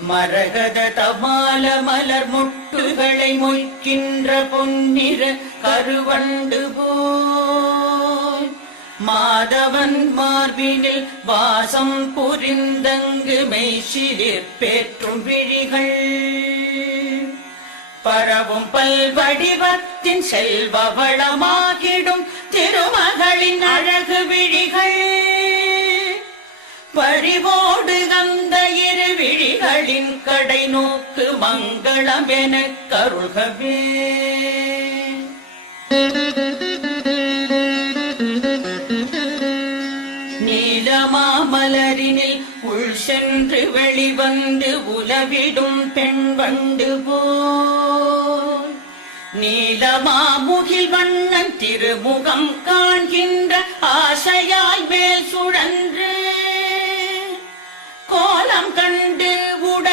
மரகத தமால மலர் முட்டுகளை மொய்க்கின்ற பொன்னிற கருவண்டு போல் மாதவன் மார்பினில் வாசம் புரிந்தங்கு மெய்சிலிற் பேற்றும் விழிகள் பரவும் பல்வடிவத்தின் செல்வ வளமாகிடும் திருமகளின் அழகு விழிகள் பறிவோடு அந்த இரு விழிகளின் கடை நோக்கு மங்களம் எனக் கருள்கவே. நீலமாமலரினில் உள் சென்று வெளிவந்து உலவிடும் பெண் வண்டு போல் நீலமாமுகில் வண்ணன் திருமுகம் காண்கின்ற ஆசையாய் மேல் சுழன்று கோலம் கண்டு